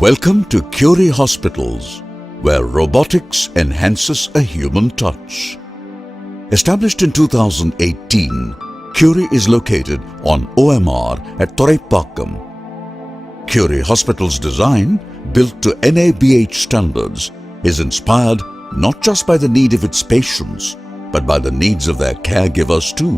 Welcome to CURI Hospitals, where robotics enhances a human touch. Established in 2018, CURI is located on OMR at Thoraipakkam. CURI Hospital's design, built to NABH standards, is inspired not just by the need of its patients, but by the needs of their caregivers too.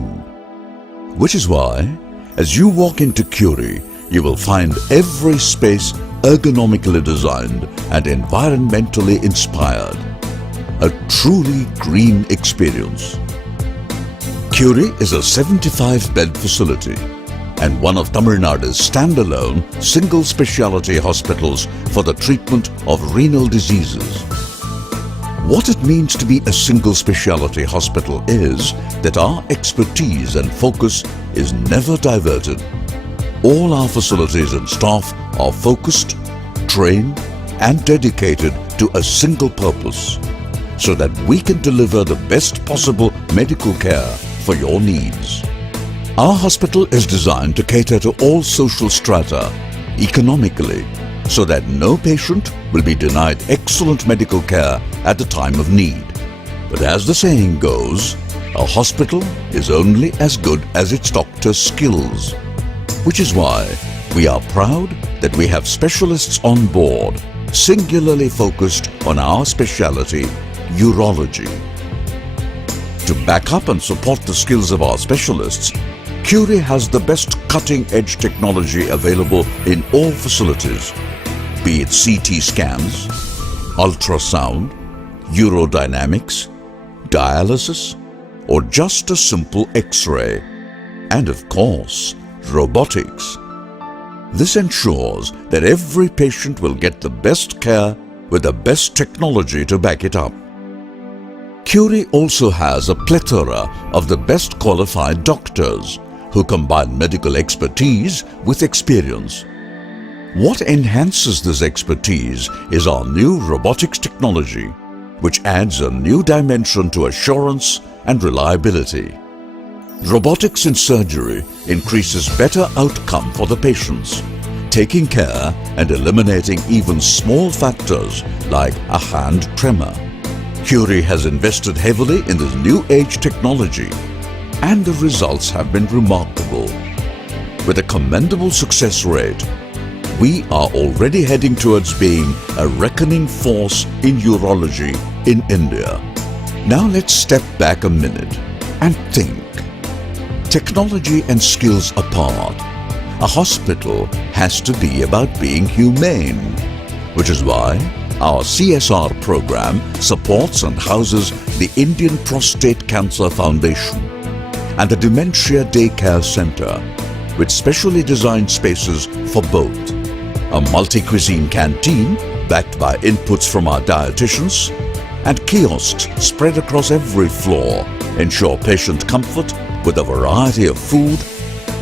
Which is why, as you walk into CURI, you will find every space ergonomically designed and environmentally inspired. A truly green experience. CURI is a 75-bed facility and one of Tamil Nadu's standalone single speciality hospitals for the treatment of renal diseases. What it means to be a single speciality hospital is that our expertise and focus is never diverted. All our facilities and staff are focused, trained and dedicated to a single purpose so that we can deliver the best possible medical care for your needs. Our hospital is designed to cater to all social strata economically so that no patient will be denied excellent medical care at the time of need. But as the saying goes, a hospital is only as good as its doctor's skills. Which is why we are proud that we have specialists on board, singularly focused on our specialty, urology. To back up and support the skills of our specialists, CURI has the best cutting-edge technology available in all facilities, be it CT scans, ultrasound, urodynamics, dialysis, or just a simple X-ray. And of course, robotics. This ensures that every patient will get the best care with the best technology to back it up. CURI also has a plethora of the best qualified doctors who combine medical expertise with experience. What enhances this expertise is our new robotics technology, which adds a new dimension to assurance and reliability. Robotics in surgery increases better outcome for the patients, taking care and eliminating even small factors like a hand tremor. CURI has invested heavily in this new age technology and the results have been remarkable. With a commendable success rate, we are already heading towards being a reckoning force in urology in India. Now let's step back a minute and think. Technology and skills apart, a hospital has to be about being humane, which is why our CSR program supports and houses the Indian Prostate Cancer Foundation and the Dementia Daycare Center with specially designed spaces for both. A multi-cuisine canteen backed by inputs from our dietitians and kiosks spread across every floor ensure patient comfort with a variety of food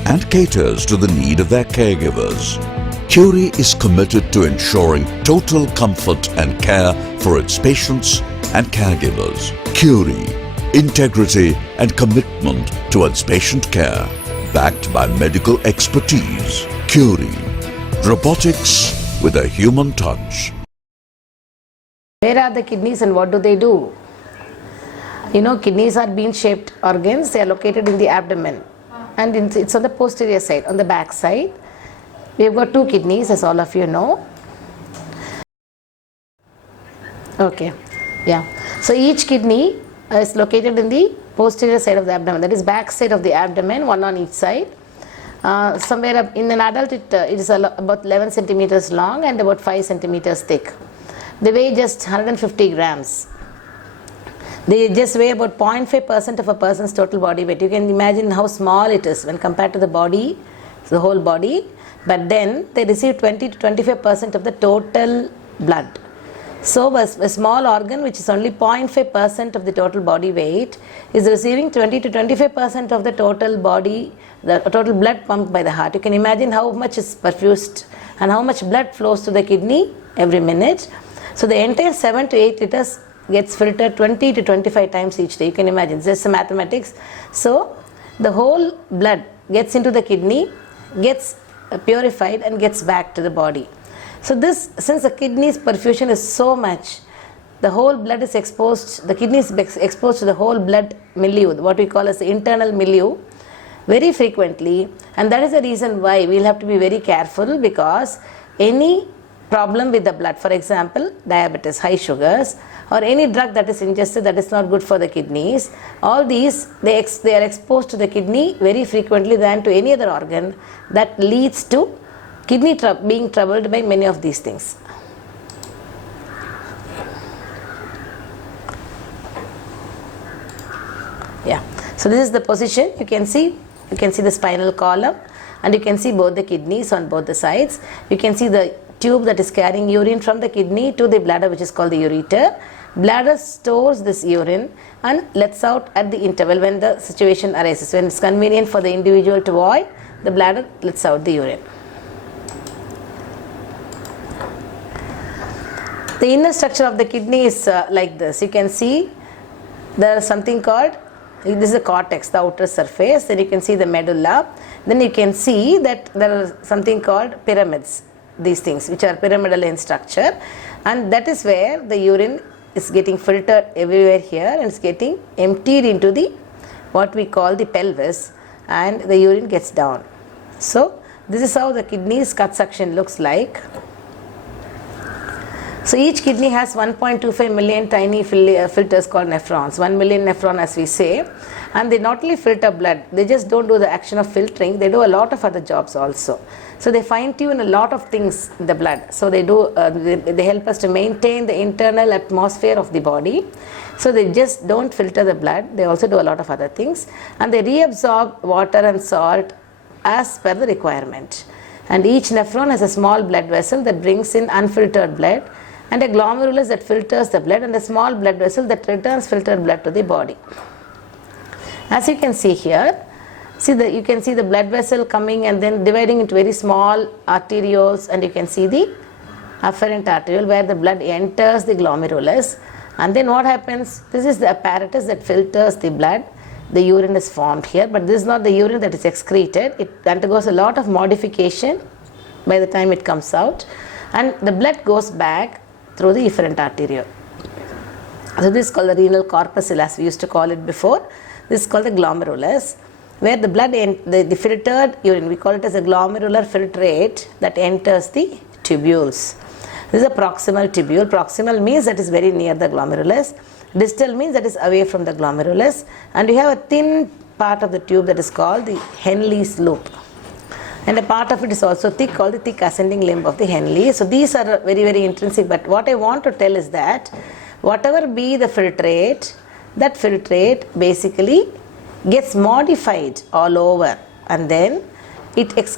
and caters to the need of their caregivers. CURI is committed to ensuring total comfort and care for its patients and caregivers. CURI, integrity and commitment towards patient care, backed by medical expertise. CURI, robotics with a human touch. Where are the kidneys and what do they do? You know, kidneys are bean-shaped organs. They are located in the abdomen and it's on the posterior side, on the back side. We have got two kidneys, as all of you know. Okay, yeah. So each kidney is located in the posterior side of the abdomen, that is back side of the abdomen, one on each side. Somewhere up in an adult it is about 11 centimeters long and about 5 centimeters thick. They weigh just 150 grams. They just weigh about 0.5% of a person's total body weight. You can imagine how small it is when compared to the body, the whole body. But then they receive 20 to 25% of the total blood. So a small organ which is only 0.5% of the total body weight is receiving 20 to 25% of the total body, the total blood pumped by the heart. You can imagine how much is perfused and how much blood flows to the kidney every minute. So the entire 7 to 8 liters gets filtered 20 to 25 times each day. You can imagine, just the mathematics. So the whole blood gets into the kidney, gets purified and gets back to the body. So this, since the kidney's perfusion is so much, the whole blood is exposed, the kidney is exposed to the whole blood milieu, what we call as the internal milieu, very frequently, and that is the reason why we'll have to be very careful, because any problem with the blood, for example diabetes, high sugars, or any drug that is ingested that is not good for the kidneys, all these they are exposed to the kidney very frequently than to any other organ, that leads to kidney being troubled by many of these things. Yeah, so this is the position. You can see the spinal column, and you can see both the kidneys on both the sides. You can see the tube that is carrying urine from the kidney to the bladder, which is called the ureter. Bladder stores this urine and lets out at the interval when the situation arises. When it's convenient for the individual to void, the bladder lets out the urine. The inner structure of the kidney is like this. You can see there is something called, this is the cortex, the outer surface. Then you can see the medulla. Then you can see that there is something called pyramids, these things which are pyramidal in structure, and that is where the urine is getting filtered everywhere here and it's getting emptied into the what we call the pelvis, and the urine gets down. So this is how the kidney's cut section looks like. So each kidney has 1.25 million tiny filters called nephrons, 1 million nephron as we say, and they not only filter blood, they just don't do the action of filtering, they do a lot of other jobs also. So they fine tune a lot of things in the blood. So they do, they help us to maintain the internal atmosphere of the body. So they just don't filter the blood, they also do a lot of other things, and they reabsorb water and salt as per the requirement. And each nephron has a small blood vessel that brings in unfiltered blood, and a glomerulus that filters the blood, and a small blood vessel that returns filtered blood to the body. As you can see here, you can see the blood vessel coming and then dividing into very small arterioles, and you can see the afferent arteriole where the blood enters the glomerulus, and then what happens, this is the apparatus that filters the blood. The urine is formed here, but this is not the urine that is excreted. It undergoes a lot of modification by the time it comes out, and the blood goes back through the efferent arteriole. So this is called the renal corpuscle as we used to call it before. This is called the glomerulus, where the blood, the filtered urine, we call it as a glomerular filtrate that enters the tubules. This is a proximal tubule. Proximal means that is very near the glomerulus. Distal means that is away from the glomerulus. And you have a thin part of the tube that is called the Henle's loop. And a part of it is also thick, called the thick ascending limb of the Henle. So these are very, very intrinsic. But what I want to tell is that whatever be the filtrate, that filtrate basically gets modified all over, and then it gets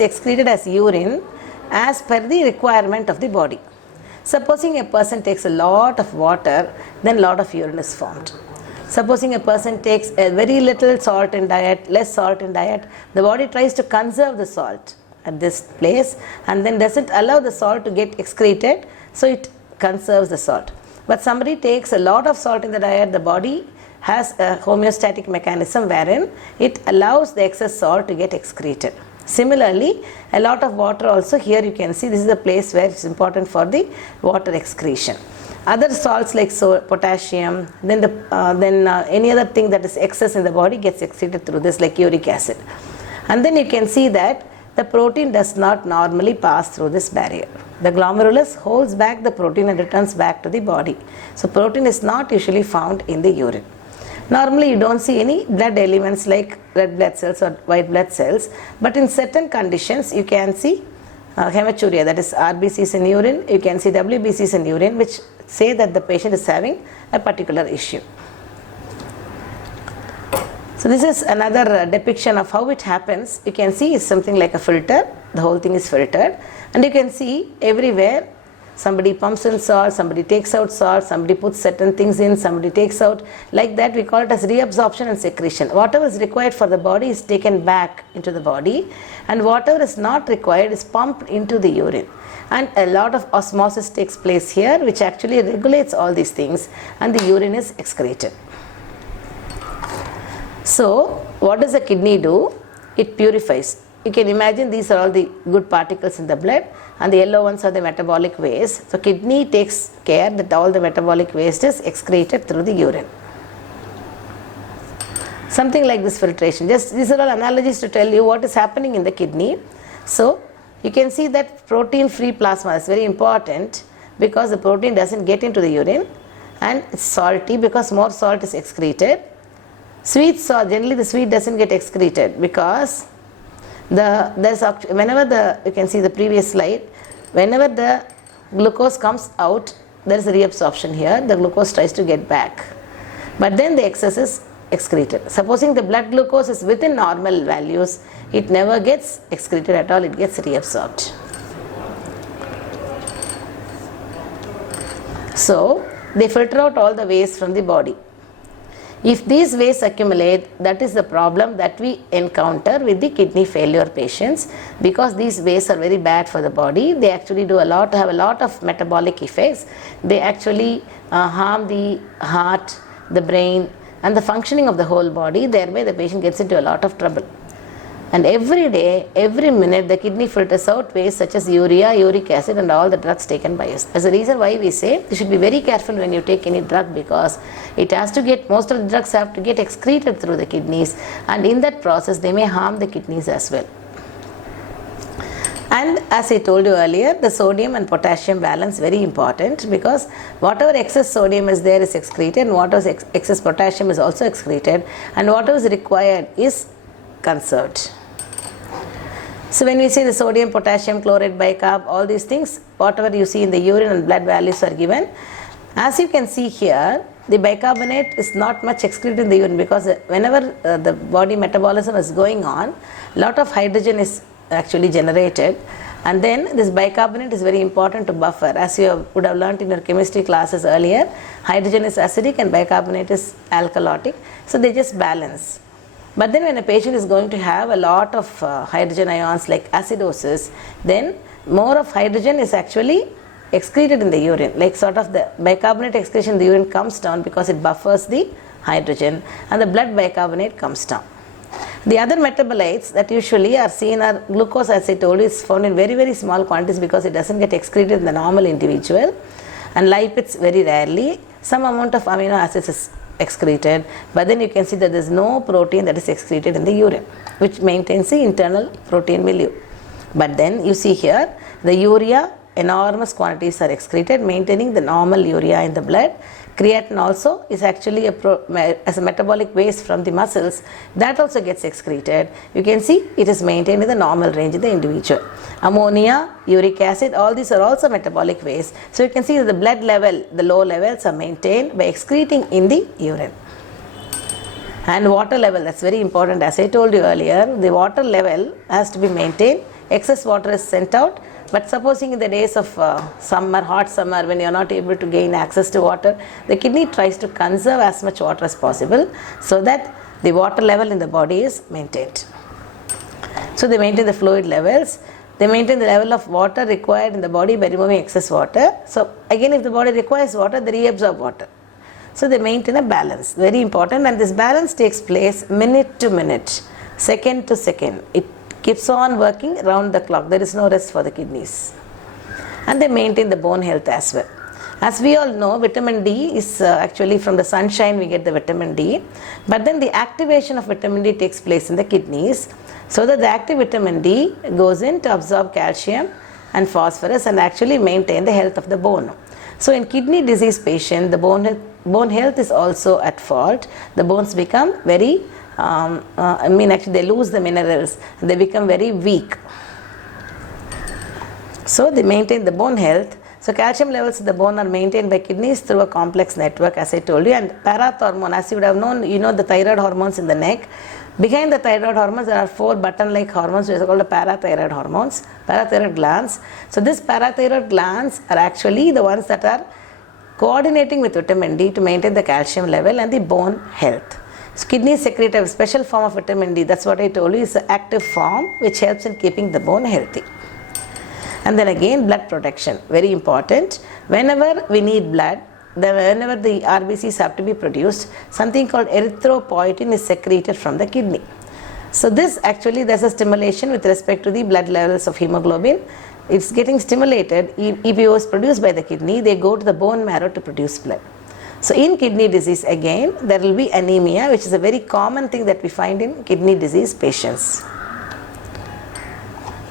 excreted as urine as per the requirement of the body. Supposing a person takes a lot of water, then a lot of urine is formed. Supposing a person takes a very little salt in diet, less salt in diet, the body tries to conserve the salt at this place and then doesn't allow the salt to get excreted, so it conserves the salt. But somebody takes a lot of salt in the diet, the body has a homeostatic mechanism wherein it allows the excess salt to get excreted. Similarly, a lot of water also, here you can see this is the place where it's important for the water excretion. Other salts like potassium, then any other thing that is excess in the body gets excreted through this, like uric acid. And then you can see that the protein does not normally pass through this barrier. The glomerulus holds back the protein and returns back to the body. So protein is not usually found in the urine. Normally you don't see any blood elements like red blood cells or white blood cells, but in certain conditions you can see hematuria, that is RBCs in urine, you can see WBCs in urine, which say that the patient is having a particular issue. So this is another depiction of how it happens. You can see it's something like a filter, the whole thing is filtered, and you can see everywhere somebody pumps in salt, somebody takes out salt, somebody puts certain things in, somebody takes out, like that we call it as reabsorption and secretion. Whatever is required for the body is taken back into the body, and whatever is not required is pumped into the urine. And a lot of osmosis takes place here, which actually regulates all these things, and the urine is excreted. So what does the kidney do? It purifies. You can imagine these are all the good particles in the blood, and the yellow ones are the metabolic waste. So kidney takes care that all the metabolic waste is excreted through the urine. Something like this filtration. Just these are all analogies to tell you what is happening in the kidney. So you can see that protein-free plasma is very important because the protein doesn't get into the urine, and it's salty because more salt is excreted. Sweet salt, generally the sweet doesn't get excreted because you can see the previous slide, whenever the glucose comes out, there is a reabsorption here, the glucose tries to get back, but then the excess is excreted. Supposing the blood glucose is within normal values, it never gets excreted at all, it gets reabsorbed. So they filter out all the waste from the body. If these wastes accumulate, that is the problem that we encounter with the kidney failure patients, because these wastes are very bad for the body. They actually have a lot of metabolic effects. They actually harm the heart, the brain, and the functioning of the whole body. Thereby the patient gets into a lot of trouble. And every day, every minute, the kidney filters out waste such as urea, uric acid, and all the drugs taken by us. That's the reason why we say you should be very careful when you take any drug, because most of the drugs have to get excreted through the kidneys, and in that process they may harm the kidneys as well. And as I told you earlier, the sodium and potassium balance very important, because whatever excess sodium is there is excreted, and whatever excess potassium is also excreted, and whatever is required is conserved. So when we say the sodium, potassium, chloride, bicarb, all these things, whatever you see in the urine and blood values are given. As you can see here, the bicarbonate is not much excreted in the urine, because whenever the body metabolism is going on, lot of hydrogen is actually generated, and then this bicarbonate is very important to buffer. As you would have learnt in your chemistry classes earlier, hydrogen is acidic and bicarbonate is alkalotic, so they just balance. But then when a patient is going to have a lot of hydrogen ions like acidosis, then more of hydrogen is actually excreted in the urine, like sort of the bicarbonate excretion in the urine comes down because it buffers the hydrogen, and the blood bicarbonate comes down. The other metabolites that usually are seen are glucose, as I told you, is found in very, very small quantities because it doesn't get excreted in the normal individual, and lipids very rarely. Some amount of amino acids is excreted, but then you can see that there is no protein that is excreted in the urine, which maintains the internal protein milieu. But then you see here the urea, enormous quantities are excreted, maintaining the normal urea in the blood. Creatine also is actually as a metabolic waste from the muscles, that also gets excreted. You can see it is maintained in the normal range in the individual. Ammonia, uric acid, all these are also metabolic waste. So you can see that the blood level, the low levels are maintained by excreting in the urine. And water level, that's very important. As I told you earlier, the water level has to be maintained. Excess water is sent out. But supposing in the days of hot summer, when you are not able to gain access to water, the kidney tries to conserve as much water as possible so that the water level in the body is maintained. So they maintain the fluid levels. They maintain the level of water required in the body by removing excess water. So again, if the body requires water, they reabsorb water. So they maintain a balance, very important, and this balance takes place minute to minute, second to second. It keeps on working round the clock. There is no rest for the kidneys. And they maintain the bone health as well. As we all know, vitamin D is actually from the sunshine we get the vitamin D. But then the activation of vitamin D takes place in the kidneys, so that the active vitamin D goes in to absorb calcium and phosphorus and actually maintain the health of the bone. So in kidney disease patient, the bone health is also at fault. The bones become very actually they lose the minerals, they become very weak. So they maintain the bone health. So calcium levels in the bone are maintained by kidneys through a complex network, as I told you. And parathormone, as you would have known, you know the thyroid hormones in the neck. Behind the thyroid hormones, there are 4 button-like hormones, which are called the parathyroid hormones, parathyroid glands. So these parathyroid glands are actually the ones that are coordinating with vitamin D to maintain the calcium level and the bone health. So kidneys secrete a special form of vitamin D, that's what I told you, is an active form which helps in keeping the bone healthy. And then again, blood protection, very important. Whenever we need blood, whenever the RBCs have to be produced, something called erythropoietin is secreted from the kidney. So this actually, there's a stimulation with respect to the blood levels of hemoglobin. it's getting stimulated. EPO is produced by the kidney, they go to the bone marrow to produce blood. So in kidney disease again, there will be anemia, which is a very common thing that we find in kidney disease patients.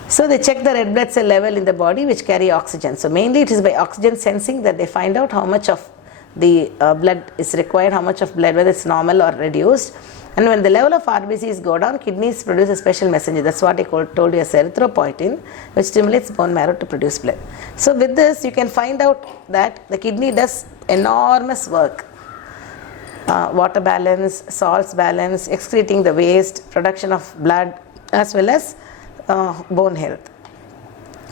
So they check the red blood cell level in the body which carry oxygen. So mainly it is by oxygen sensing that they find out how much of the blood is required, how much of blood, whether it's normal or reduced. And when the level of RBCs go down, kidneys produce a special messenger. That's what I told you as erythropoietin, which stimulates bone marrow to produce blood. So with this, you can find out that the kidney does enormous work. Water balance, salts balance, excreting the waste, production of blood, as well as bone health.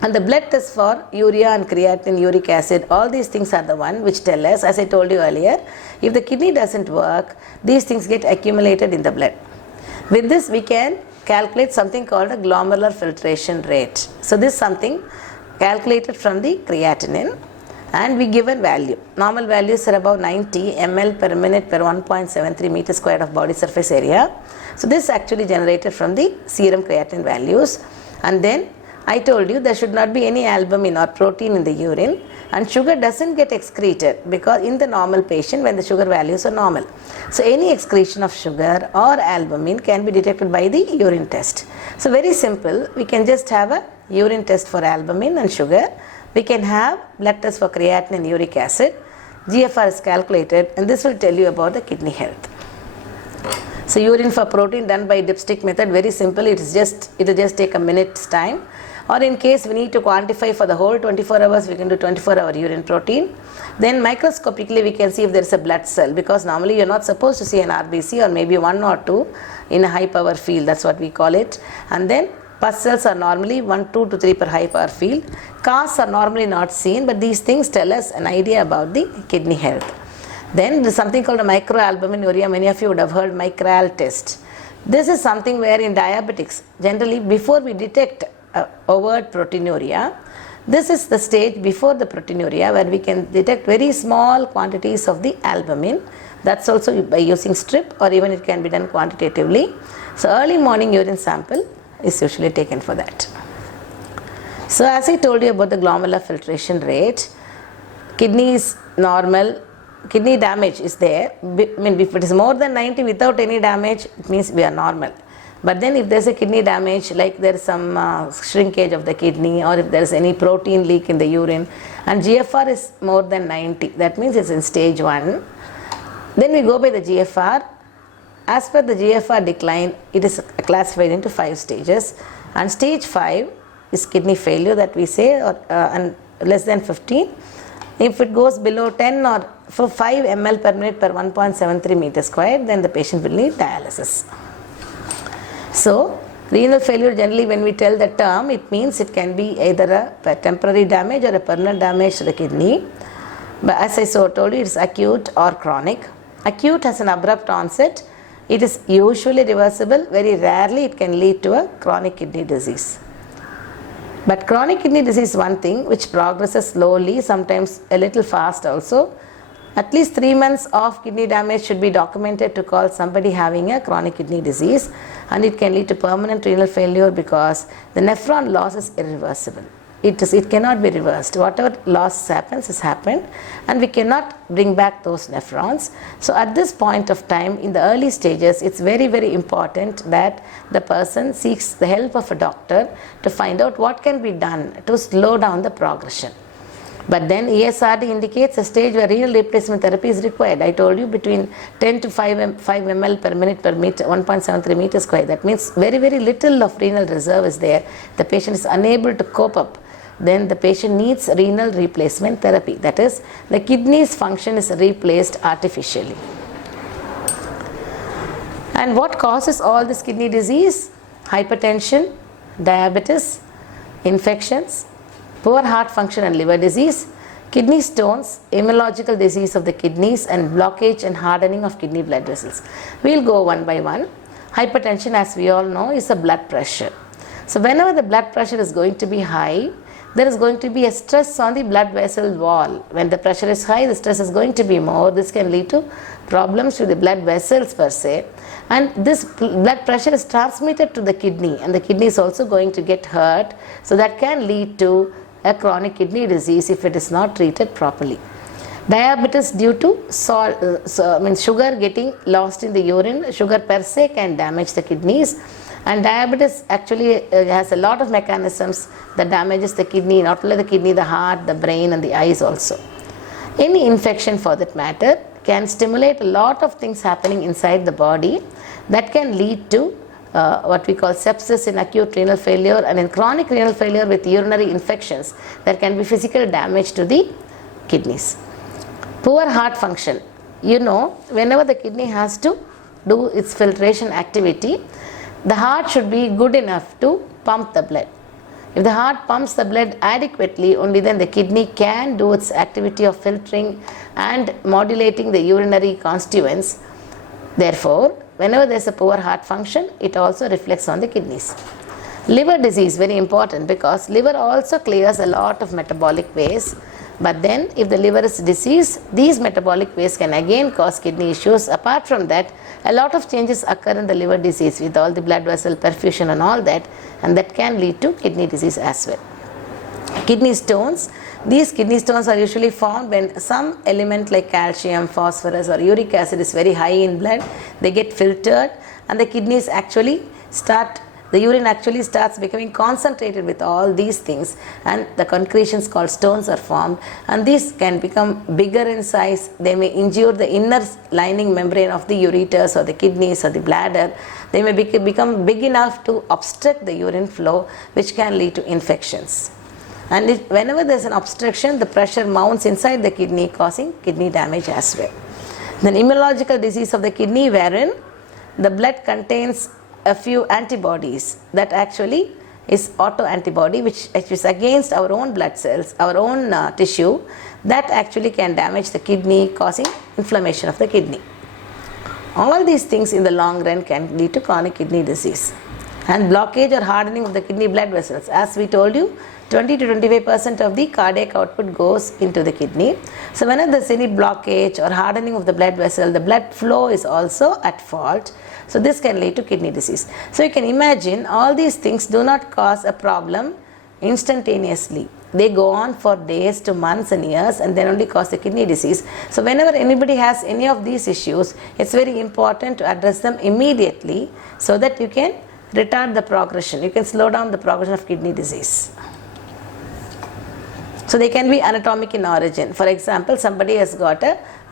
And the blood test for urea and creatinine, uric acid, all these things are the one which tell us, as I told you earlier, if the kidney doesn't work, these things get accumulated in the blood. With this, we can calculate something called a glomerular filtration rate. So this is something calculated from the creatinine, and we give a value. Normal values are about 90 ml per minute per 1.73 meter squared of body surface area. So this is actually generated from the serum creatinine values. And then I told you there should not be any albumin or protein in the urine, and sugar doesn't get excreted because in the normal patient when the sugar values are normal. So any excretion of sugar or albumin can be detected by the urine test. So very simple, we can just have a urine test for albumin and sugar. We can have blood test for creatinine and uric acid. GFR is calculated, and this will tell you about the kidney health. So urine for protein done by dipstick method, very simple. It will just take a minute's time. Or in case we need to quantify for the whole 24 hours, we can do 24-hour urine protein. Then microscopically we can see if there is a blood cell, because normally you are not supposed to see an RBC or maybe 1 or 2 in a high power field, that's what we call it. And then pus cells are normally 2 to 3 per high power field. Casts are normally not seen, but these things tell us an idea about the kidney health. Then there is something called a microalbuminuria. Many of you would have heard micral test. This is something where in diabetics, generally before we detect overt proteinuria, this is the stage before the proteinuria where we can detect very small quantities of the albumin. That's also by using strip, or even it can be done quantitatively. So early morning urine sample is usually taken for that. So as I told you about the glomerular filtration rate, kidney is normal, kidney damage is there. I mean, if it is more than 90 without any damage, it means we are normal. But then if there is a kidney damage, like there is some shrinkage of the kidney, or if there is any protein leak in the urine, and GFR is more than 90, that means it's in stage 1. Then we go by the GFR. As per the GFR decline, it is classified into 5 stages, and stage 5 is kidney failure that we say, or and less than 15. If it goes below 10 or 5 ml per minute per 1.73 meter squared, then the patient will need dialysis. So renal failure, generally when we tell the term, it means it can be either a temporary damage or a permanent damage to the kidney. But as I told you, it is acute or chronic. Acute has an abrupt onset. It is usually reversible. Very rarely it can lead to a chronic kidney disease. But chronic kidney disease is one thing which progresses slowly, sometimes a little fast also. At least 3 months of kidney damage should be documented to call somebody having a chronic kidney disease, and it can lead to permanent renal failure because the nephron loss is irreversible. It cannot be reversed. Whatever loss happens has happened, and we cannot bring back those nephrons. So at this point of time, in the early stages, it's very, very important that the person seeks the help of a doctor to find out what can be done to slow down the progression. But then ESRD indicates a stage where renal replacement therapy is required. I told you between 10 to 5 ml per minute per meter, 1.73 meter square. That means very, very little of renal reserve is there. The patient is unable to cope up. Then the patient needs renal replacement therapy. That is, the kidney's function is replaced artificially. And what causes all this kidney disease? Hypertension, diabetes, infections, poor heart function and liver disease, kidney stones, immunological disease of the kidneys, and blockage and hardening of kidney blood vessels. We'll go one by one. Hypertension, as we all know, is a blood pressure. So whenever the blood pressure is going to be high, there is going to be a stress on the blood vessel wall. When the pressure is high, the stress is going to be more. This can lead to problems with the blood vessels per se. And this blood pressure is transmitted to the kidney, and the kidney is also going to get hurt. So that can lead to a chronic kidney disease if it is not treated properly. Diabetes due to sugar getting lost in the urine. Sugar per se can damage the kidneys, and diabetes actually has a lot of mechanisms that damages the kidney, not only the kidney, the heart, the brain and the eyes also. Any infection for that matter can stimulate a lot of things happening inside the body that can lead to what we call sepsis in acute renal failure, and in chronic renal failure with urinary infections there can be physical damage to the kidneys. Poor heart function. Whenever the kidney has to do its filtration activity, the heart should be good enough to pump the blood. If the heart pumps the blood adequately, only then the kidney can do its activity of filtering and modulating the urinary constituents. Therefore, whenever there is a poor heart function, it also reflects on the kidneys. Liver disease, very important, because liver also clears a lot of metabolic waste. But then if the liver is diseased, these metabolic waste can again cause kidney issues. Apart from that, a lot of changes occur in the liver disease with all the blood vessel perfusion and all that, and that can lead to kidney disease as well. Kidney stones. These kidney stones are usually formed when some element like calcium, phosphorus or uric acid is very high in blood. They get filtered and the kidneys actually the urine actually starts becoming concentrated with all these things, and the concretions called stones are formed, and these can become bigger in size. They may injure the inner lining membrane of the ureters or the kidneys or the bladder. They may become big enough to obstruct the urine flow, which can lead to infections. And whenever there is an obstruction, the pressure mounts inside the kidney, causing kidney damage as well. Then immunological disease of the kidney, wherein the blood contains a few antibodies that actually is autoantibody, which is against our own blood cells, our own tissue, that actually can damage the kidney, causing inflammation of the kidney. All these things in the long run can lead to chronic kidney disease. And blockage or hardening of the kidney blood vessels. As we told you, 20 to 25% of the cardiac output goes into the kidney. So whenever there is any blockage or hardening of the blood vessel, the blood flow is also at fault. So this can lead to kidney disease. So you can imagine all these things do not cause a problem instantaneously. They go on for days to months and years, and then only cause the kidney disease. So whenever anybody has any of these issues, it's very important to address them immediately so that you can retard the progression. You can slow down the progression of kidney disease. So they can be anatomic in origin. For example, somebody has got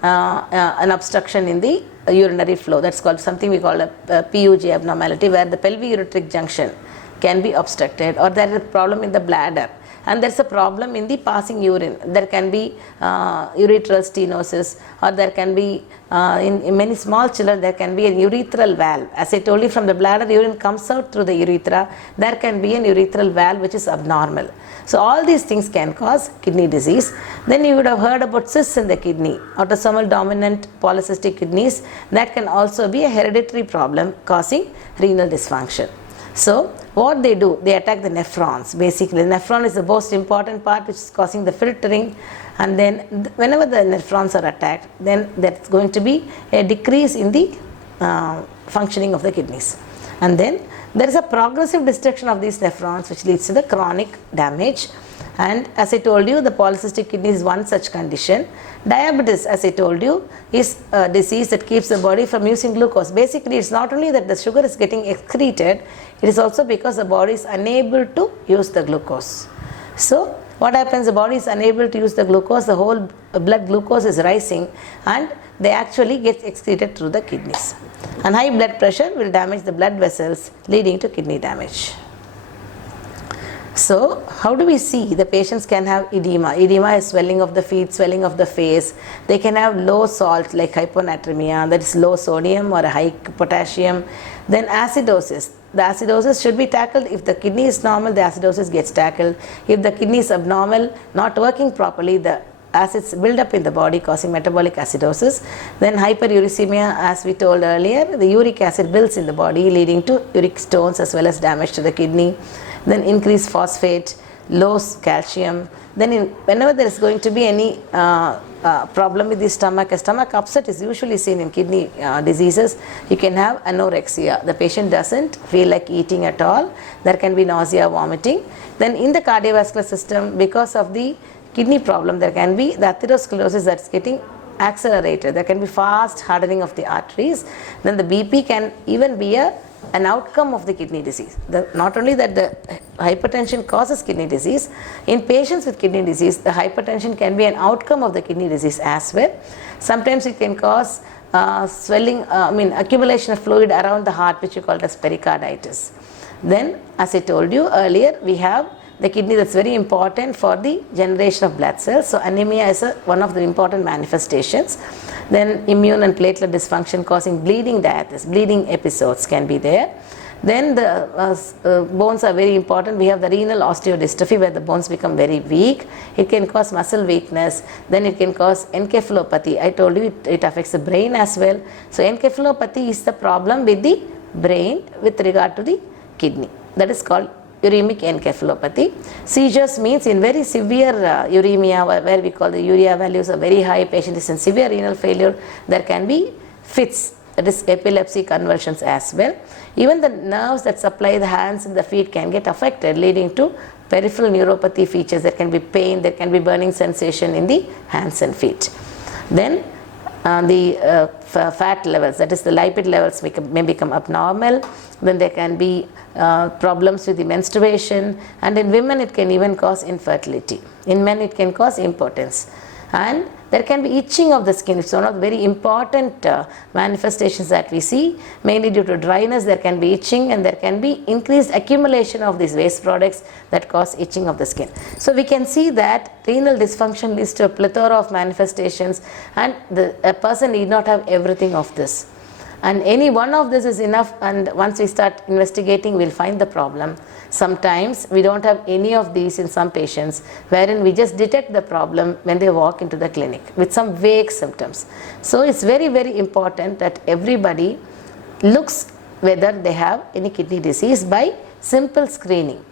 an obstruction in the urinary flow. That's called something we call a PUJ abnormality, where the pelvic-ureteric junction can be obstructed, or there is a problem in the bladder, and there's a problem in the passing urine. There can be urethral stenosis, or there can be in many small children there can be a urethral valve. As I told you, from the bladder urine comes out through the urethra. There can be an urethral valve which is abnormal. So all these things can cause kidney disease. Then you would have heard about cysts in the kidney, autosomal dominant polycystic kidneys. That can also be a hereditary problem causing renal dysfunction. So what they do, they attack the nephrons. Basically, the nephron is the most important part which is causing the filtering, and then whenever the nephrons are attacked, then there's going to be a decrease in the functioning of the kidneys. And then there is a progressive destruction of these nephrons which leads to the chronic damage. And as I told you, the polycystic kidney is one such condition. Diabetes, as I told you, is a disease that keeps the body from using glucose. Basically, it's not only that the sugar is getting excreted, it is also because the body is unable to use the glucose. So what happens, the body is unable to use the glucose, the whole blood glucose is rising, and they actually get excreted through the kidneys. And high blood pressure will damage the blood vessels, leading to kidney damage. So how do we see? The patients can have edema. Edema is swelling of the feet, swelling of the face. They can have low salt like hyponatremia, that is low sodium or a high potassium. Then acidosis. The acidosis should be tackled. If the kidney is normal, the acidosis gets tackled. If the kidney is abnormal, not working properly, the acids build up in the body causing metabolic acidosis. Then hyperuricemia, as we told earlier, the uric acid builds in the body leading to uric stones as well as damage to the kidney. Then increased phosphate, low calcium. Then whenever there is going to be any problem with the stomach. A stomach upset is usually seen in kidney diseases. You can have anorexia. The patient doesn't feel like eating at all. There can be nausea, vomiting. Then in the cardiovascular system, because of the kidney problem, there can be the atherosclerosis that's getting accelerated. There can be fast hardening of the arteries. Then the BP can even be an outcome of the kidney disease. Not only that the hypertension causes kidney disease, in patients with kidney disease, the hypertension can be an outcome of the kidney disease as well. Sometimes it can cause swelling, accumulation of fluid around the heart, which we call as pericarditis. Then, as I told you earlier, we have the kidney that's very important for the generation of blood cells. So anemia is one of the important manifestations. Then immune and platelet dysfunction causing bleeding diathesis, bleeding episodes can be there. Then the bones are very important. We have the renal osteodystrophy where the bones become very weak. It can cause muscle weakness. Then it can cause encephalopathy. I told you it affects the brain as well. So encephalopathy is the problem with the brain with regard to the kidney. That is called uremic encephalopathy. Seizures means in very severe uremia, where we call the urea values are very high, patient is in severe renal failure, there can be fits, that is epilepsy, convulsions as well. Even the nerves that supply the hands and the feet can get affected, leading to peripheral neuropathy features. There can be pain, there can be burning sensation in the hands and feet. Then the fat levels, that is the lipid levels may become abnormal. Then there can be problems with the menstruation, and in women it can even cause infertility. In men it can cause impotence. And there can be itching of the skin. It's one of the very important manifestations that we see. Mainly due to dryness, there can be itching, and there can be increased accumulation of these waste products that cause itching of the skin. So we can see that renal dysfunction leads to a plethora of manifestations, and a person need not have everything of this. And any one of this is enough, and once we start investigating, we'll find the problem. Sometimes we don't have any of these in some patients, wherein we just detect the problem when they walk into the clinic with some vague symptoms. So it's very, very important that everybody looks whether they have any kidney disease by simple screening.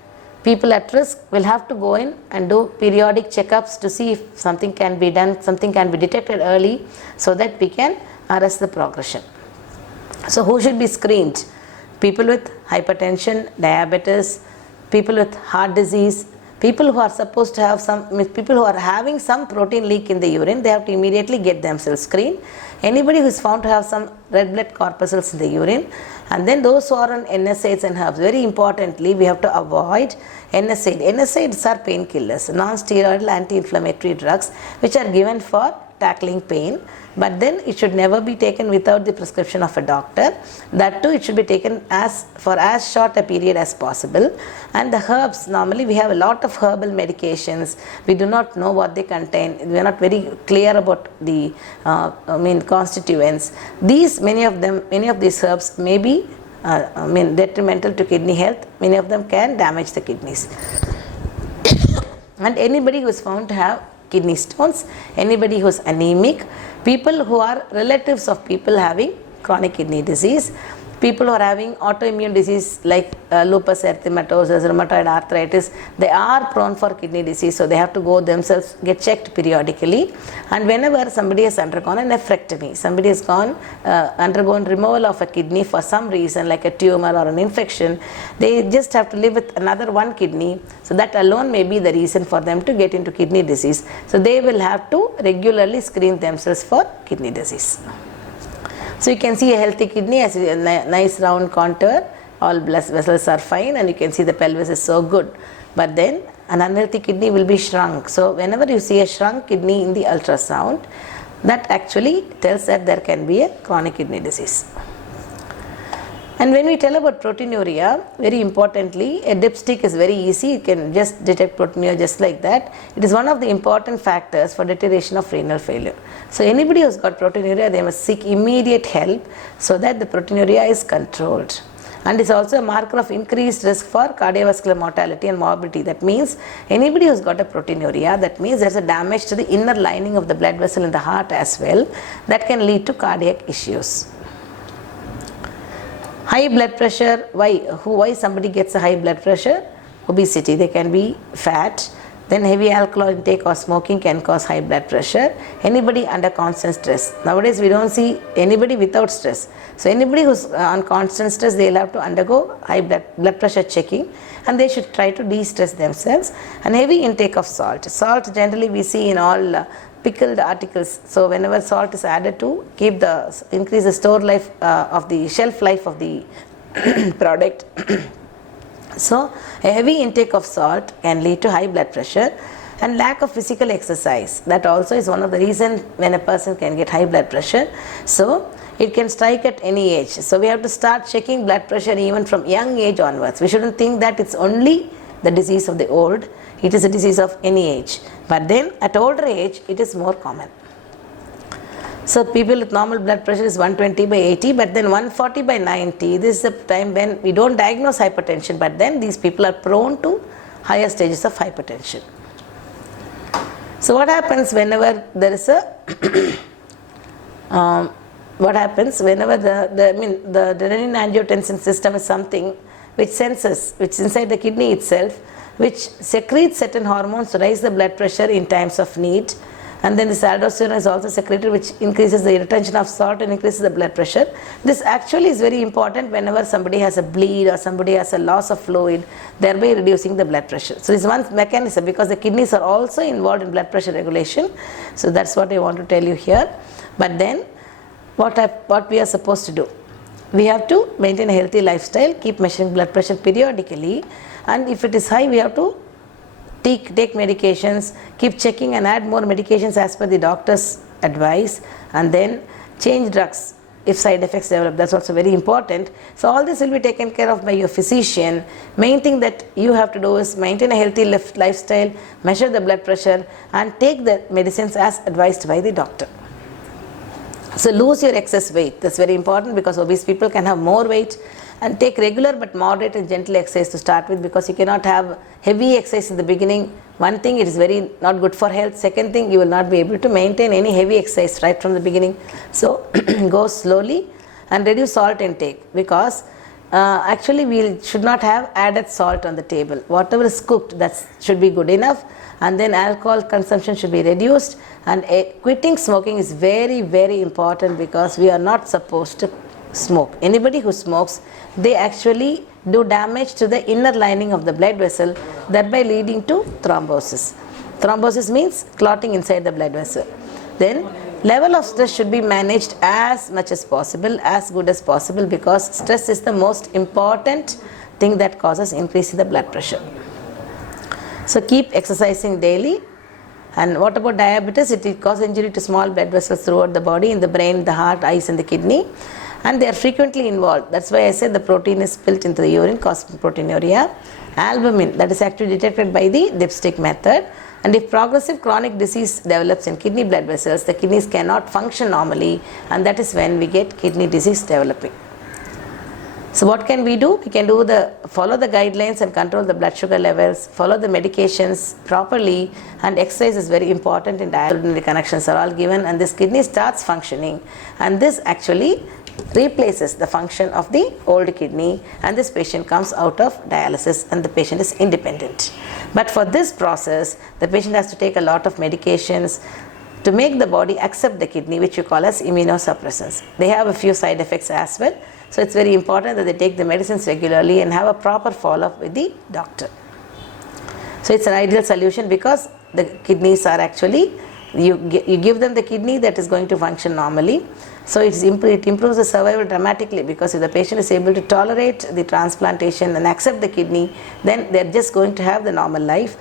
People at risk will have to go in and do periodic checkups to see if something can be done, something can be detected early, so that we can arrest the progression. So who should be screened? People with hypertension, diabetes, people with heart disease, people who are supposed to have people who are having some protein leak in the urine, they have to immediately get themselves screened. Anybody who is found to have some red blood corpuscles in the urine, and then those who are on NSAIDs and herbs. Very importantly, we have to avoid NSAID. NSAIDs are painkillers, non-steroidal anti-inflammatory drugs, which are given for tackling pain, but then it should never be taken without the prescription of a doctor. That too, it should be taken for as short a period as possible. And the herbs, normally we have a lot of herbal medications. We do not know what they contain. We are not very clear about the constituents. Many of these herbs may be detrimental to kidney health. Many of them can damage the kidneys. And anybody who is found to have kidney stones, anybody who is anemic, people who are relatives of people having chronic kidney disease, people who are having autoimmune disease like lupus erythematosus, rheumatoid arthritis, they are prone for kidney disease, so they have to go themselves, get checked periodically. And whenever somebody has undergone a nephrectomy, somebody has undergone removal of a kidney for some reason like a tumor or an infection, they just have to live with another one kidney, so that alone may be the reason for them to get into kidney disease. So they will have to regularly screen themselves for kidney disease. So you can see a healthy kidney as a nice round contour, all blood vessels are fine, and you can see the pelvis is so good. But then an unhealthy kidney will be shrunk. So whenever you see a shrunk kidney in the ultrasound, that actually tells that there can be a chronic kidney disease. And when we tell about proteinuria, very importantly, a dipstick is very easy. You can just detect proteinuria just like that. It is one of the important factors for deterioration of renal failure. So anybody who's got proteinuria, they must seek immediate help so that the proteinuria is controlled. And it's also a marker of increased risk for cardiovascular mortality and morbidity. That means anybody who's got a proteinuria, that means there's a damage to the inner lining of the blood vessel in the heart as well. That can lead to cardiac issues. High blood pressure, why somebody gets a high blood pressure? Obesity, they can be fat, Then heavy alcohol intake or smoking can cause high blood pressure. Anybody under constant stress. Nowadays we don't see anybody without stress. So anybody who's on constant stress, they'll have to undergo high blood pressure checking, and they should try to de-stress themselves. And heavy intake of salt. Salt generally we see in all pickled articles. So whenever salt is added to increase the store life of the shelf life of the product. So a heavy intake of salt can lead to high blood pressure, and lack of physical exercise. That also is one of the reasons when a person can get high blood pressure. So it can strike at any age. So we have to start checking blood pressure even from young age onwards. We shouldn't think that it's only the disease of the old. It is a disease of any age. But then at older age, it is more common. So people with normal blood pressure is 120 by 80, but then 140 by 90. This is the time when we don't diagnose hypertension, but then these people are prone to higher stages of hypertension. So what happens whenever there is a what happens whenever the renin-angiotensin system is something which senses, which is inside the kidney itself, which secretes certain hormones to raise the blood pressure in times of need. And then this aldosterone is also secreted, which increases the retention of salt and increases the blood pressure. This actually is very important whenever somebody has a bleed or somebody has a loss of fluid, thereby reducing the blood pressure. So this is one mechanism, because the kidneys are also involved in blood pressure regulation. So that's what I want to tell you here. But then what we are supposed to do? We have to maintain a healthy lifestyle, keep measuring blood pressure periodically, and if it is high, we have to take medications, keep checking and add more medications as per the doctor's advice, and then change drugs if side effects develop. That's also very important. So all this will be taken care of by your physician. Main thing that you have to do is maintain a healthy lifestyle, measure the blood pressure, and take the medicines as advised by the doctor. So lose your excess weight. That's very important, because obese people can have more weight. And take regular but moderate and gentle exercise to start with, because you cannot have heavy exercise in the beginning. One thing, it is very not good for health. Second thing, you will not be able to maintain any heavy exercise right from the beginning. So go slowly and reduce salt intake, because actually we should not have added salt on the table. Whatever is cooked, that should be good enough. And then alcohol consumption should be reduced, and quitting smoking is very, very important, because we are not supposed to smoke. Anybody who smokes, they actually do damage to the inner lining of the blood vessel, thereby leading to thrombosis. Thrombosis means clotting inside the blood vessel. Then level of stress should be managed as much as possible, as good as possible, because stress is the most important thing that causes increase in the blood pressure. So keep exercising daily. And what about diabetes? It causes injury to small blood vessels throughout the body, in the brain, the heart, eyes, and the kidney. And they are frequently involved. That's why I said the protein is spilt into the urine, causing proteinuria. Albumin, that is actually detected by the dipstick method. And if progressive chronic disease develops in kidney blood vessels, the kidneys cannot function normally, and that is when we get kidney disease developing. So what can we do? We can follow the guidelines and control the blood sugar levels, follow the medications properly, and exercise is very important. In diet, connections are all given, and this kidney starts functioning, and this actually replaces the function of the old kidney, and this patient comes out of dialysis, and the patient is independent. But for this process, the patient has to take a lot of medications to make the body accept the kidney, which you call as immunosuppressants. They have a few side effects as well. So it's very important that they take the medicines regularly and have a proper follow-up with the doctor. So it's an ideal solution, because the kidneys are actually, you give them the kidney that is going to function normally. So it improves the survival dramatically, because if the patient is able to tolerate the transplantation and accept the kidney, then they're just going to have the normal life.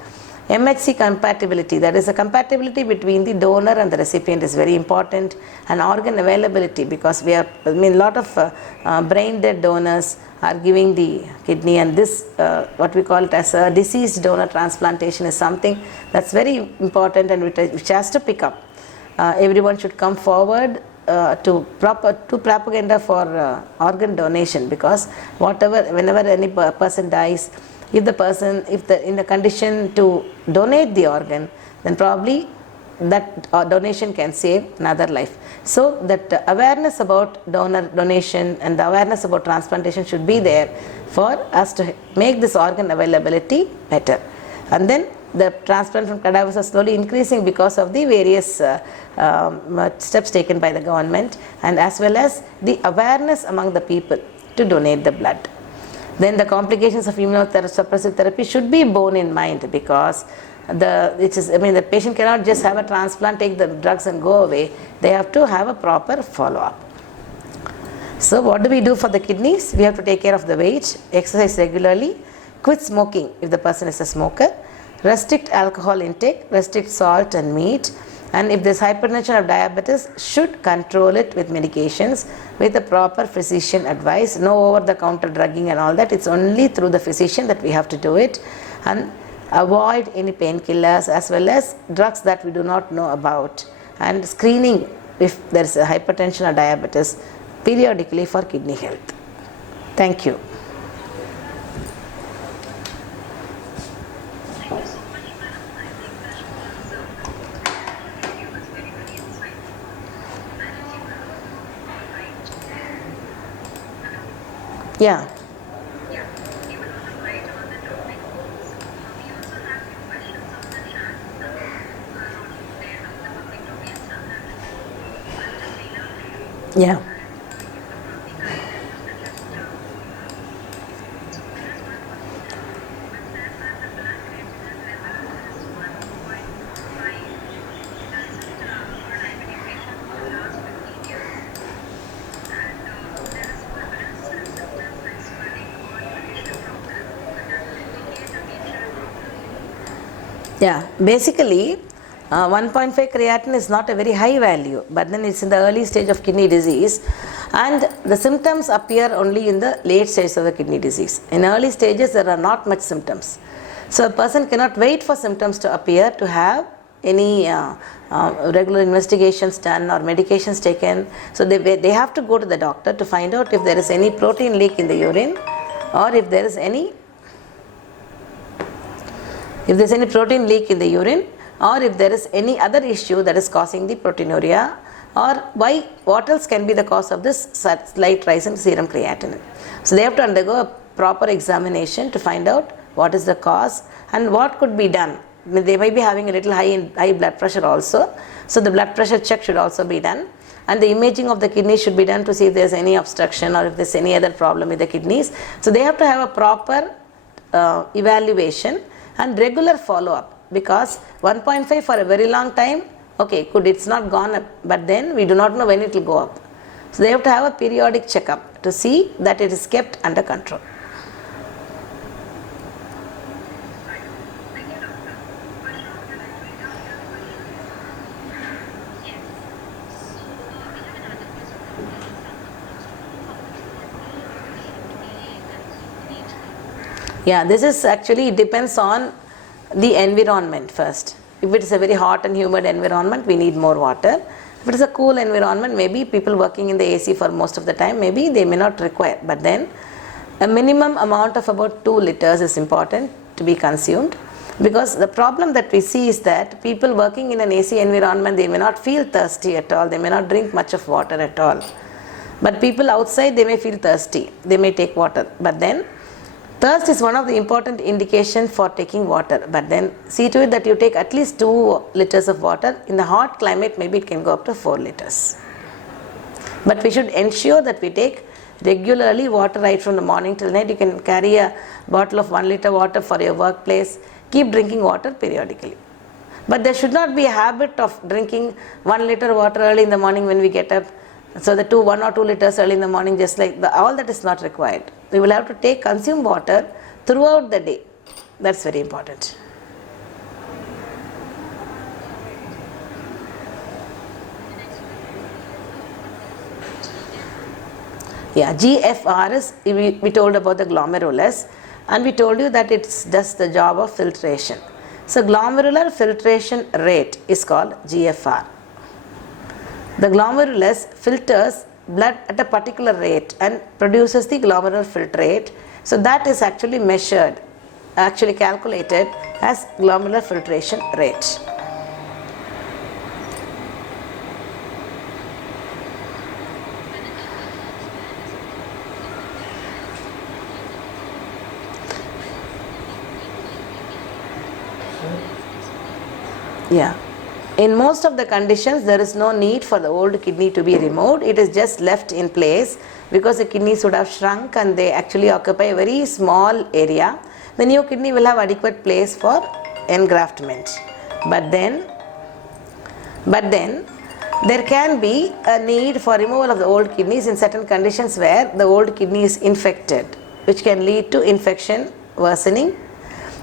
MHC compatibility, that is the compatibility between the donor and the recipient, is very important. And organ availability, because a lot of brain dead donors are giving the kidney, and this what we call it as a deceased donor transplantation is something that's very important, and which has to pick up. Everyone should come forward to propaganda for organ donation, because whenever any person dies, if in the condition to donate the organ, then probably that donation can save another life. So that awareness about donation and the awareness about transplantation should be there for us to make this organ availability better. And then the transplant from cadavers are slowly increasing because of the various steps taken by the government, and as well as the awareness among the people to donate the blood. Then the complications of immunosuppressive therapy should be borne in mind, because the patient cannot just have a transplant, take the drugs and go away. They have to have a proper follow-up. So what do we do for the kidneys? We have to take care of the weight, exercise regularly, quit smoking if the person is a smoker, restrict alcohol intake, restrict salt and meat, and if there's hypertension or diabetes, should control it with medications with a proper physician advice. No over-the-counter drugging and all that. It's only through the physician that we have to do it, and avoid any painkillers as well as drugs that we do not know about, and screening if there's a hypertension or diabetes periodically for kidney health. Thank you. Yeah. Yeah. Yeah, basically 1.5 creatinine is not a very high value, but then it's in the early stage of kidney disease, and the symptoms appear only in the late stage of the kidney disease. In early stages there are not much symptoms, so a person cannot wait for symptoms to appear to have any regular investigations done or medications taken. So they have to go to the doctor to find out if there is any protein leak in the urine, or if there is any protein leak in the urine, or if there is any other issue that is causing the proteinuria, or what else can be the cause of this slight rise in serum creatinine. So they have to undergo a proper examination to find out what is the cause and what could be done. They might be having a little high blood pressure also, so the blood pressure check should also be done, and the imaging of the kidney should be done to see if there is any obstruction or if there is any other problem with the kidneys. So they have to have a proper evaluation and regular follow-up, because 1.5 for a very long time, okay, good, it's not gone up, but then we do not know when it will go up. So they have to have a periodic checkup to see that it is kept under control. Yeah, this is actually, it depends on the environment first. If it is a very hot and humid environment, we need more water. If it is a cool environment, maybe people working in the AC for most of the time, maybe they may not require. But then a minimum amount of about 2 liters is important to be consumed, because the problem that we see is that people working in an AC environment, they may not feel thirsty at all. They may not drink much of water at all. But people outside, they may feel thirsty. They may take water. But then thirst is one of the important indications for taking water, but then see to it that you take at least 2 liters of water. In the hot climate, maybe it can go up to 4 liters. But we should ensure that we take regularly water right from the morning till night. You can carry a bottle of 1 liter water for your workplace. Keep drinking water periodically. But there should not be a habit of drinking 1 liter water early in the morning when we get up. So the 1 or 2 liters early in the morning, just like all that is not required. We will have to consume water throughout the day. That's very important. Yeah, GFR is, we told about the glomerulus, and we told you that it does the job of filtration. So glomerular filtration rate is called GFR. The glomerulus filters blood at a particular rate and produces the glomerular filtrate. So that is actually measured, actually calculated as glomerular filtration rate. Yeah. In most of the conditions, there is no need for the old kidney to be removed. It is just left in place because the kidneys would have shrunk and they actually occupy a very small area. The new kidney will have adequate place for engraftment. But then there can be a need for removal of the old kidneys in certain conditions where the old kidney is infected, which can lead to infection worsening.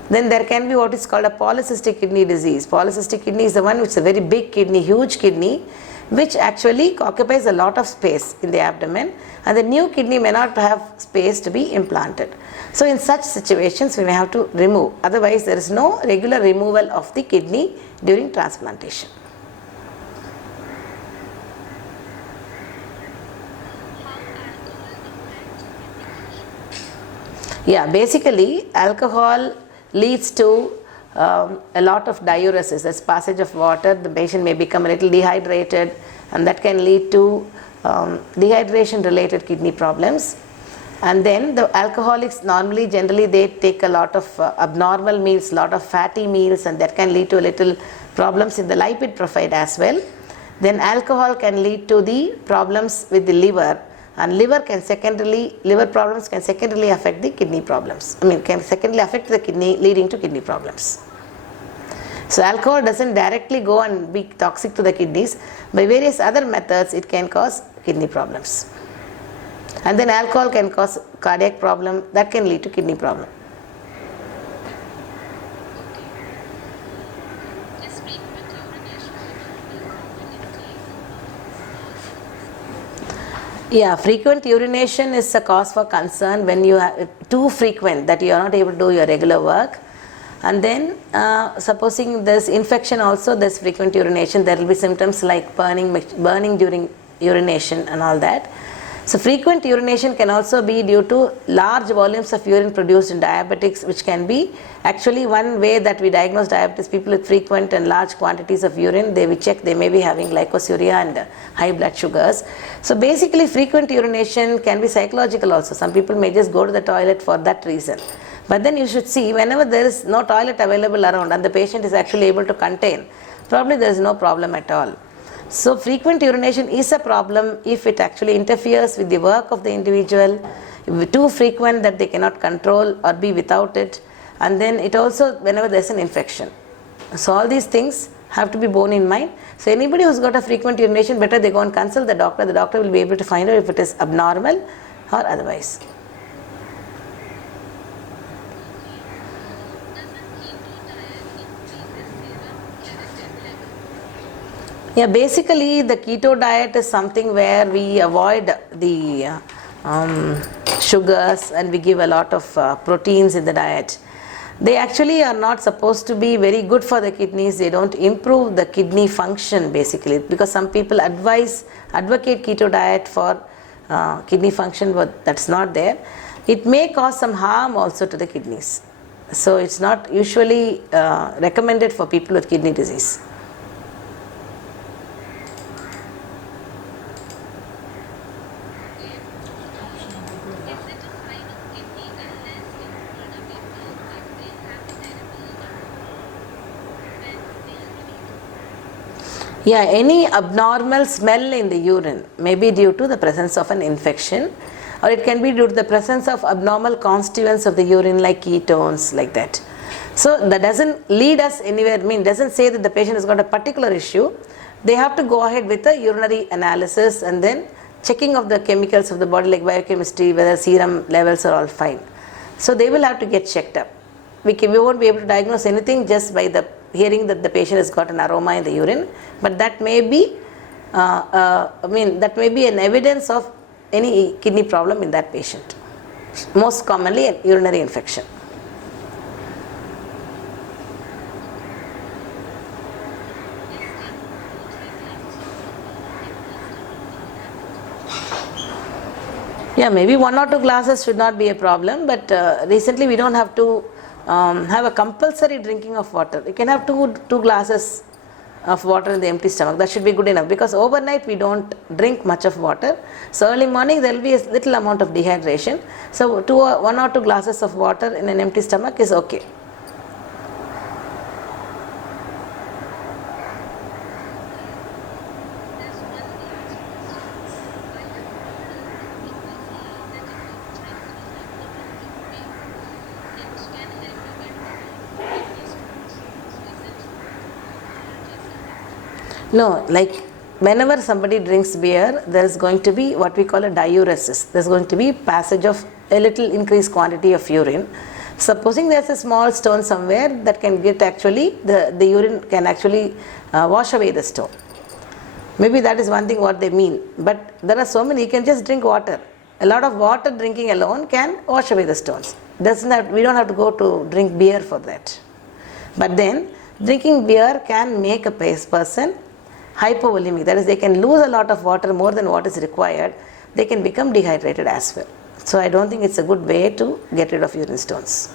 Then there can be what is called a polycystic kidney disease. Polycystic kidney is the one which is a very big kidney, huge kidney, which actually occupies a lot of space in the abdomen, and the new kidney may not have space to be implanted. So in such situations we may have to remove. Otherwise there is no regular removal of the kidney during transplantation. Yeah, basically alcohol leads to a lot of diuresis, that's passage of water. The patient may become a little dehydrated, and that can lead to dehydration related kidney problems. And then the alcoholics generally they take a lot of abnormal meals, lot of fatty meals, and that can lead to a little problems in the lipid profile as well. Then alcohol can lead to the problems with the liver, and liver problems can secondarily affect the kidney problems. Can secondarily affect the kidney, leading to kidney problems. So alcohol doesn't directly go and be toxic to the kidneys. By various other methods it can cause kidney problems. And then alcohol can cause cardiac problem, that can lead to kidney problem. Yeah, frequent urination is a cause for concern when you are too frequent that you are not able to do your regular work. And then supposing there's infection also, there's frequent urination, there will be symptoms like burning during urination and all that. So frequent urination can also be due to large volumes of urine produced in diabetics, which can be actually one way that we diagnose diabetes. People with frequent and large quantities of urine, we check they may be having glycosuria and high blood sugars. So basically frequent urination can be psychological also. Some people may just go to the toilet for that reason. But then you should see, whenever there is no toilet available around and the patient is actually able to contain, probably there is no problem at all. So frequent urination is a problem if it actually interferes with the work of the individual, too frequent that they cannot control or be without it, and then it also whenever there is an infection. So all these things have to be borne in mind. So anybody who's got a frequent urination, better they go and consult the doctor. The doctor will be able to find out if it is abnormal or otherwise. Yeah, basically the keto diet is something where we avoid the sugars and we give a lot of proteins in the diet. They actually are not supposed to be very good for the kidneys. They don't improve the kidney function basically, because some people advocate keto diet for kidney function, but that's not there. It may cause some harm also to the kidneys. So it's not usually recommended for people with kidney disease. Yeah, any abnormal smell in the urine may be due to the presence of an infection, or it can be due to the presence of abnormal constituents of the urine like ketones, like that. So that doesn't lead us anywhere, doesn't say that the patient has got a particular issue. They have to go ahead with a urinary analysis and then checking of the chemicals of the body like biochemistry, whether serum levels are all fine. So they will have to get checked up. We won't be able to diagnose anything just by the hearing that the patient has got an aroma in the urine, but that may be that may be an evidence of any kidney problem in that patient. Most commonly a urinary infection. Yeah, maybe 1 or 2 glasses should not be a problem, but recently we don't have to have a compulsory drinking of water. You can have two glasses of water in the empty stomach. That should be good enough, because overnight we don't drink much of water. So early morning there will be a little amount of dehydration. So 1 or 2 glasses of water in an empty stomach is okay. No, like whenever somebody drinks beer, there is going to be what we call a diuresis. There's going to be passage of a little increased quantity of urine. Supposing there's a small stone somewhere that can get actually, the urine can actually wash away the stone. Maybe that is one thing what they mean. But there are so many, you can just drink water. A lot of water drinking alone can wash away the stones. We don't have to go to drink beer for that. But then, drinking beer can make a person hypovolemic. That is, they can lose a lot of water more than what is required. They can become dehydrated as well. So I don't think it's a good way to get rid of urine stones.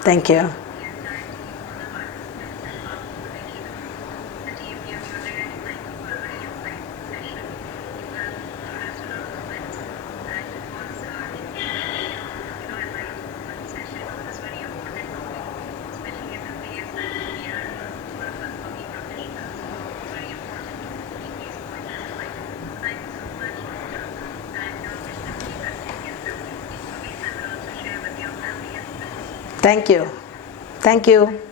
Thank you. Thank you. Thank you.